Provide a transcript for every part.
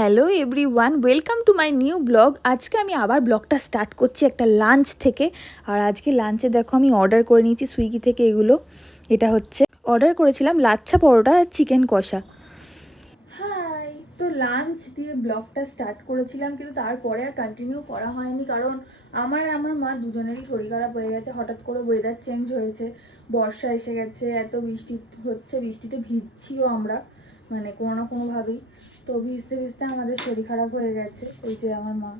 Hello everyone, welcome to my new blog. আজকে আমি আবার ব্লগটা স্টার্ট করছি একটা লাঞ্চ থেকে। আর আজকে লাঞ্চে দেখো আমি অর্ডার করে নিয়েছি সুইগি থেকে এগুলো। এটা হচ্ছে অর্ডার করেছিলাম লাচ্ছা পরোটা আর চিকেন কষা। হাই, তো লাঞ্চ দিয়ে ব্লগটা স্টার্ট করেছিলাম, কিন্তু তারপরে আর কন্টিনিউ করা হয়নি, কারণ আমার আর আমার মা দুজনেরই শরীর খারাপ হয়ে গেছে। হঠাৎ করে ওয়েদার চেঞ্জ হয়েছে, বর্ষা এসে গেছে, এত বৃষ্টি হচ্ছে, বৃষ্টিতে ভিজছিও আমরা, মানে কোনো না কোনোভাবেই। তো ভিজতে ভিজতে আমাদের শরীর খারাপ হয়ে গেছে। এই যে আমার মা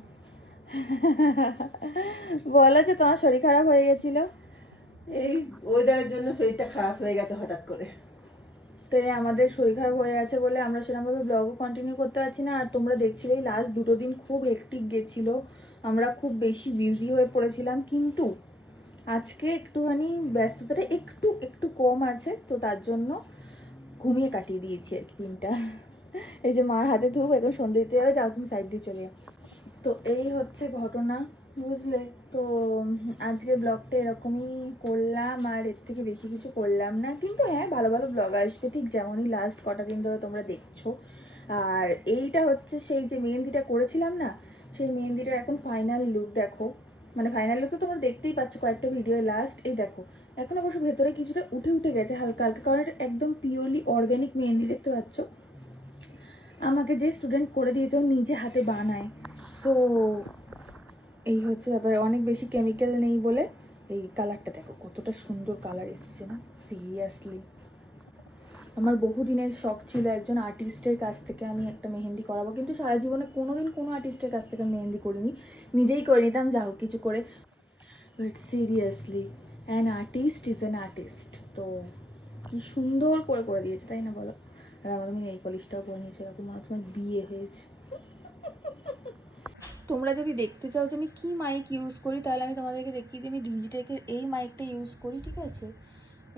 বলো যে তোমার শরীর খারাপ হয়ে গেছিল। এই ওয়েদারের জন্য শরীরটা খারাপ হয়ে গেছে হঠাৎ করে। তো এই আমাদের শরীর খারাপ হয়ে গেছে বলে আমরা সেরকমভাবে ব্লগও কন্টিনিউ করতে পারছি না। আর তোমরা দেখছিলেই লাস্ট 2 দিন খুব হেক্টিক গেছিলো, আমরা খুব বেশি বিজি হয়ে পড়েছিলাম। কিন্তু আজকে একটুখানি ব্যস্ততাটা একটু একটু কম আছে, তো তার জন্য ঘুমিয়ে কাটিয়ে দিয়েছি আর কি দিনটা। এই যে মার হাতে ধূপ, এখন সন্ধ্যে দিতে যাবে, যাও তুমি সাইড দিয়ে চলে যাও। তো এই হচ্ছে ঘটনা, বুঝলে। তো আজকে ব্লগটা এরকমই করলাম, আর এর থেকে বেশি কিছু করলাম না। কিন্তু হ্যাঁ, ভালো ভালো ব্লগ আসবে, ঠিক যেমনই লাস্ট কটা দিন ধরে তোমরা দেখছো। আর এইটা হচ্ছে সেই যে মেহেন্দিটা করেছিলাম না, সেই মেহেন্দিটার এখন ফাইনাল লুক দেখো। মানে ফাইনাল লুক তো তোমরা দেখতেই পাচ্ছ কয়েকটা ভিডিও। লাস্ট এই দেখো, এখন অবশ্য ভেতরে কিছুটা উঠে উঠে গেছে হালকা হালকা, কারণ এটা একদম পিওরলি অর্গ্যানিক মেহেন্দি, দেখতে পাচ্ছ। আমাকে যে স্টুডেন্ট করে দিয়েছে ও নিজে হাতে বানায়। সো এই হচ্ছে ব্যাপারে, অনেক বেশি কেমিক্যাল নেই বলে। এই কালারটা দেখো কতটা সুন্দর কালার এসছে না, সিরিয়াসলি। আমার বহুদিনের শখ ছিল একজন আর্টিস্টের কাছ থেকে আমি একটা মেহেন্দি করাবো, কিন্তু সারা জীবনে কোনোদিন কোনো আর্টিস্টের কাছ থেকে মেহেন্দি করিনি, নিজেই করে নিতাম যা হোক কিছু করে। But seriously an artist is an artist. তো কি সুন্দর করে করে দিয়েছে, তাই না বলো? আর আমার আমি এই পলিশটাও করে নিয়েছি, এরকম মনে হচ্ছে আমার বিয়ে হয়েছে। তোমরা যদি দেখতে চাও যে আমি কী মাইক ইউজ করি, তাহলে আমি তোমাদেরকে দেখিয়ে দিই। আমি ডিজিটেকের এই মাইকটা ইউজ করি, ঠিক আছে?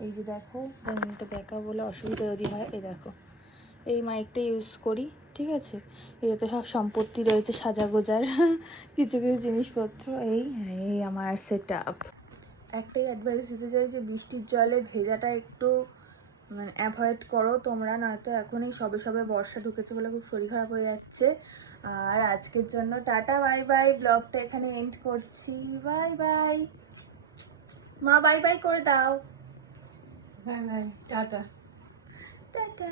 এই যে দেখো, এটা দেখা বলে অসুবিধা যদি হয়, এই দেখো এই মাইকটা ইউজ করি, ঠিক আছে? এতে সব সম্পত্তি রয়েছে সাজাগোজার কিছু কিছু জিনিসপত্র। এই এই আমার সেট আপ। একটাই অ্যাডভাইস দিতে চাই যে বৃষ্টির জলে ভেজাটা একটু মানে অ্যাভয়েড করো তোমরা, নয়তো এখনই সবে সবে বর্ষা ঢুকেছে বলে খুব শরীর খারাপ হয়ে যাচ্ছে। আর আজকের জন্য টাটা বাই বাই, ব্লগটা এখানে এন্ড করছি। বাই বাই মা, বাই বাই করে দাও। Bye bye, tata. টাটা।